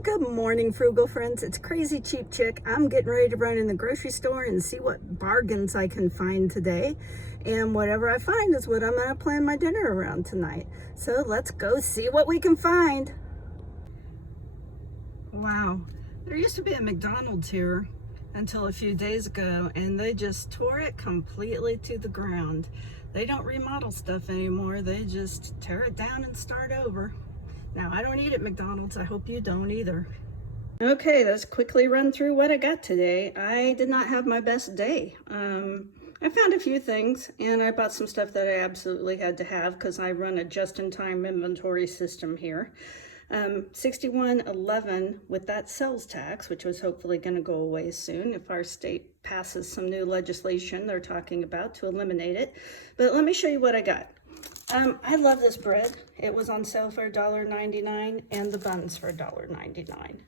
Well, good morning, frugal friends. It's Crazy Cheap Chick. I'm getting ready to run in the grocery store and see what bargains I can find today. And whatever I find is what I'm going to plan my dinner around tonight. So let's go see what we can find. Wow, there used to be a McDonald's here until a few days ago, and they just tore it completely to the ground. They don't remodel stuff anymore. They just tear it down and start over. Now, I don't eat at McDonald's. I hope you don't either. Okay, let's quickly run through what I got today. I did not have my best day. I found a few things, and I bought some stuff that I absolutely had to have because I run a just-in-time inventory system here. 6111 with that sales tax, which was hopefully going to go away soon if our state passes some new legislation they're talking about to eliminate it. But let me show you what I got. I love this bread. It was on sale for $1.99 and the buns for $1.99.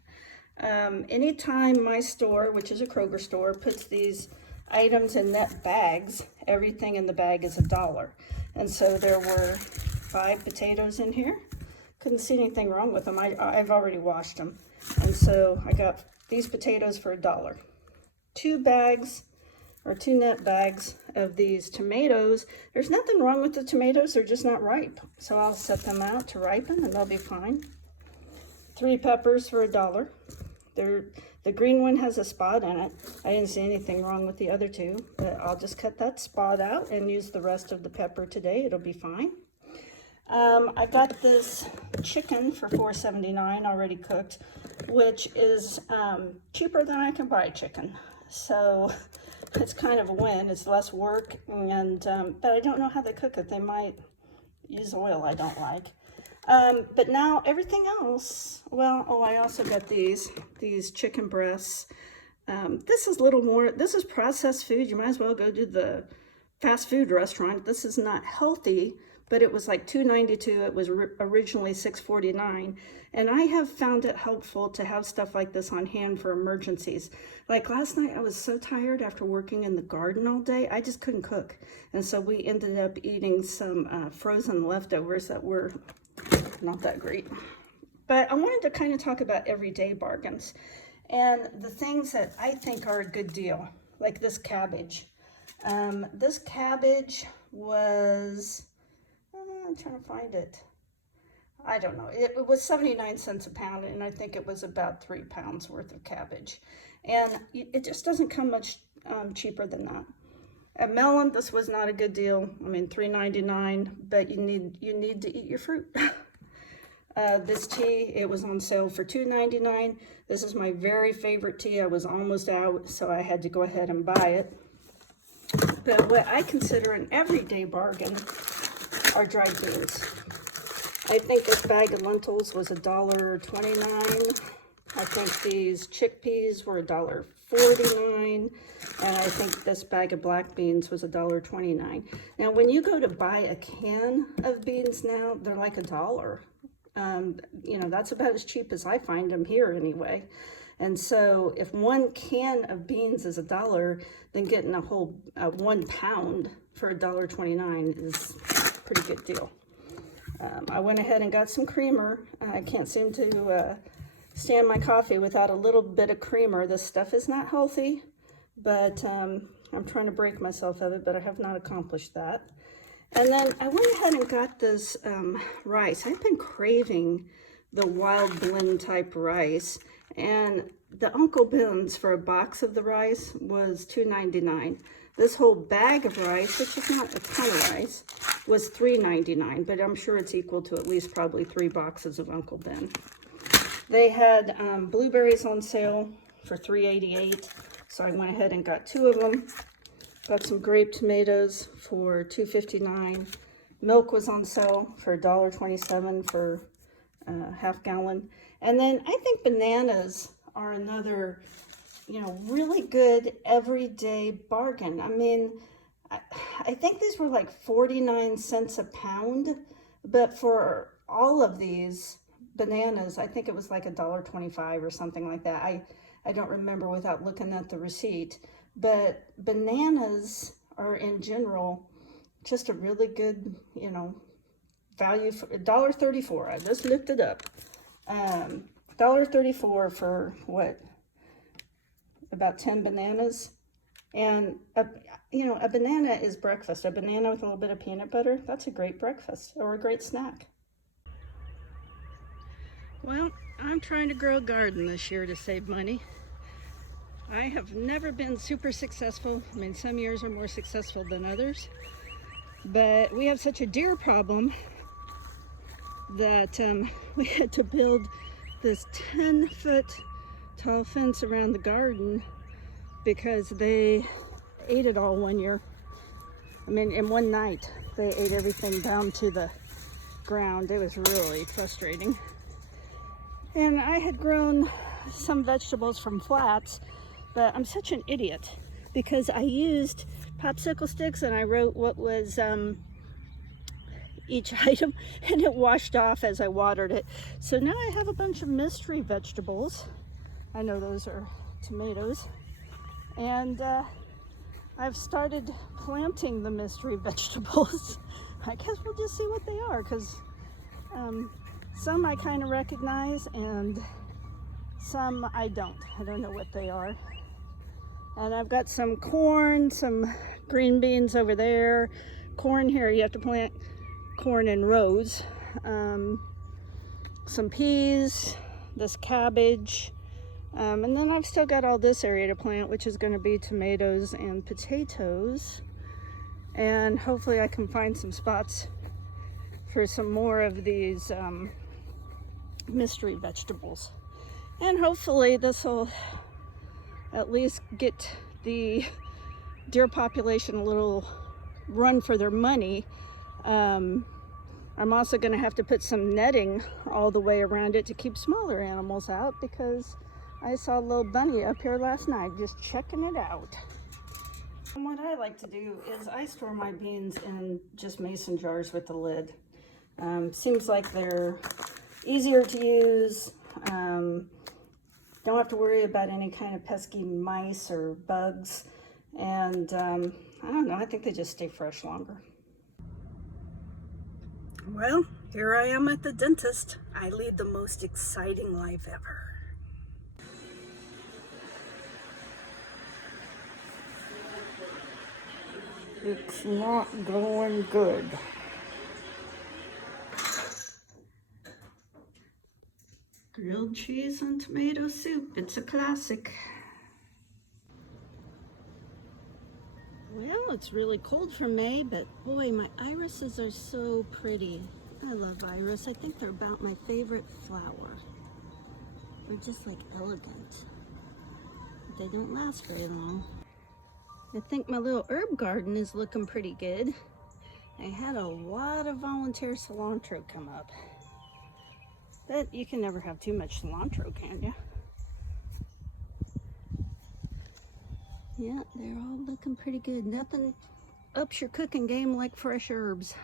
Anytime my store, which is a Kroger store, puts these items in net bags, everything in the bag is $1. And so there were 5 potatoes in here. Couldn't see anything wrong with them. I've already washed them. And so I got these potatoes for $1. 2 bags or 2 net bags of these tomatoes. There's nothing wrong with the tomatoes, they're just not ripe. So I'll set them out to ripen and they'll be fine. 3 peppers for $1. The green one has a spot in it. I didn't see anything wrong with the other 2, but I'll just cut that spot out and use the rest of the pepper today. It'll be fine. I got this chicken for $4.79 already cooked, which is cheaper than I can buy chicken. So it's kind of a win. It's less work, and but I don't know how they cook it. They might use oil I don't like. But now everything else, well, oh, I also got these chicken breasts. This is a little more, this is processed food. You might as well go to the fast food restaurant. This is not healthy, but it was like $2.92. It was originally $6.49. And I have found it helpful to have stuff like this on hand for emergencies. Like last night, I was so tired after working in the garden all day, I just couldn't cook. And so we ended up eating some frozen leftovers that were not that great. But I wanted to kind of talk about everyday bargains and the things that I think are a good deal, like this cabbage. This cabbage was, I'm trying to find it. I don't know. It was 79 cents a pound, and I think it was about 3 pounds worth of cabbage. And it just doesn't come much cheaper than that. A melon, this was not a good deal. I mean, $3.99, but you need to eat your fruit. This tea, it was on sale for $2.99. This is my very favorite tea. I was almost out, so I had to go ahead and buy it. But what I consider an everyday bargain are dried beans. I think this bag of lentils was $1.29. I think these chickpeas were $1.49. And I think this bag of black beans was $1.29. Now, when you go to buy a can of beans now, they're like $1. You know, that's about as cheap as I find them here anyway. And so if 1 can of beans is $1, then getting a whole 1 pound for $1.29 is a pretty good deal. I went ahead and got some creamer. I can't seem to stand my coffee without a little bit of creamer. This stuff is not healthy, but I'm trying to break myself of it, but I have not accomplished that. And then I went ahead and got this rice. I've been craving the wild blend type rice, and the Uncle Ben's for a box of the rice was $2.99. This whole bag of rice, which is not a ton of rice, was $3.99, but I'm sure it's equal to at least probably 3 boxes of Uncle Ben. They had blueberries on sale for $3.88, so I went ahead and got 2 of them. Got some grape tomatoes for $2.59. Milk was on sale for $1.27 for half gallon. And then I think bananas are another, you know, really good everyday bargain. I mean, I think these were like 49 cents a pound, but for all of these bananas, I think it was like $1.25 or something like that. I don't remember without looking at the receipt, but bananas are in general just a really good, you know, value for $1.34. I just looked it up. $1.34 for what? About 10 bananas. And a banana is breakfast. A banana with a little bit of peanut butter, that's a great breakfast or a great snack. Well, I'm trying to grow a garden this year to save money. I have never been super successful. I mean, some years are more successful than others. But we have such a deer problem that we had to build this 10-foot tall fence around the garden because they ate it all one year. I mean, in one night, they ate everything down to the ground. It was really frustrating. And I had grown some vegetables from flats, but I'm such an idiot because I used popsicle sticks and I wrote what was each item, and it washed off as I watered it. So now I have a bunch of mystery vegetables. I know those are tomatoes. And I've started planting the mystery vegetables. I guess we'll just see what they are, because some I kind of recognize and some I don't. I don't know what they are. And I've got some corn, some green beans over there. Corn here, you have to plant corn in rows. Some peas, this cabbage. And then I've still got all this area to plant, which is going to be tomatoes and potatoes. And hopefully I can find some spots for some more of these mystery vegetables. And hopefully this will at least get the deer population a little run for their money. I'm also going to have to put some netting all the way around it to keep smaller animals out, because I saw a little bunny up here last night just checking it out. And what I like to do is I store my beans in just mason jars with the lid. Seems like they're easier to use. Don't have to worry about any kind of pesky mice or bugs. And I don't know, I think they just stay fresh longer. Well, here I am at the dentist. I lead the most exciting life ever. It's not going good. Grilled cheese and tomato soup. It's a classic. Well, it's really cold for May, but boy, my irises are so pretty. I love iris. I think they're about my favorite flower. They're just like elegant. They don't last very long. I think my little herb garden is looking pretty good. I had a lot of volunteer cilantro come up. But you can never have too much cilantro, can you? Yeah, they're all looking pretty good. Nothing ups your cooking game like fresh herbs.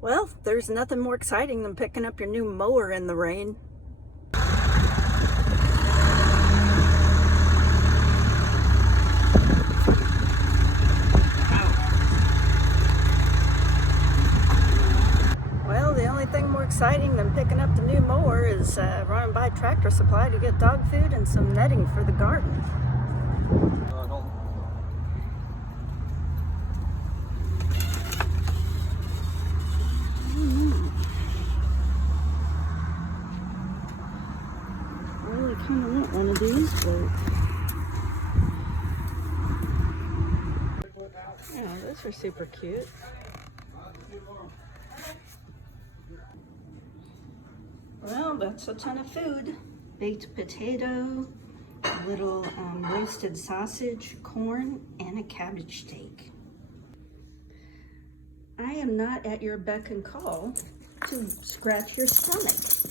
Well, there's nothing more exciting than picking up your new mower in the rain. Well, the only thing more exciting than picking up the new mower is running by Tractor Supply to get dog food and some netting for the garden. I really kind of want one of these, but yeah, those are super cute. Well, that's a ton of food. Baked potato, a little roasted sausage, corn, and a cabbage steak. I am not at your beck and call to scratch your stomach.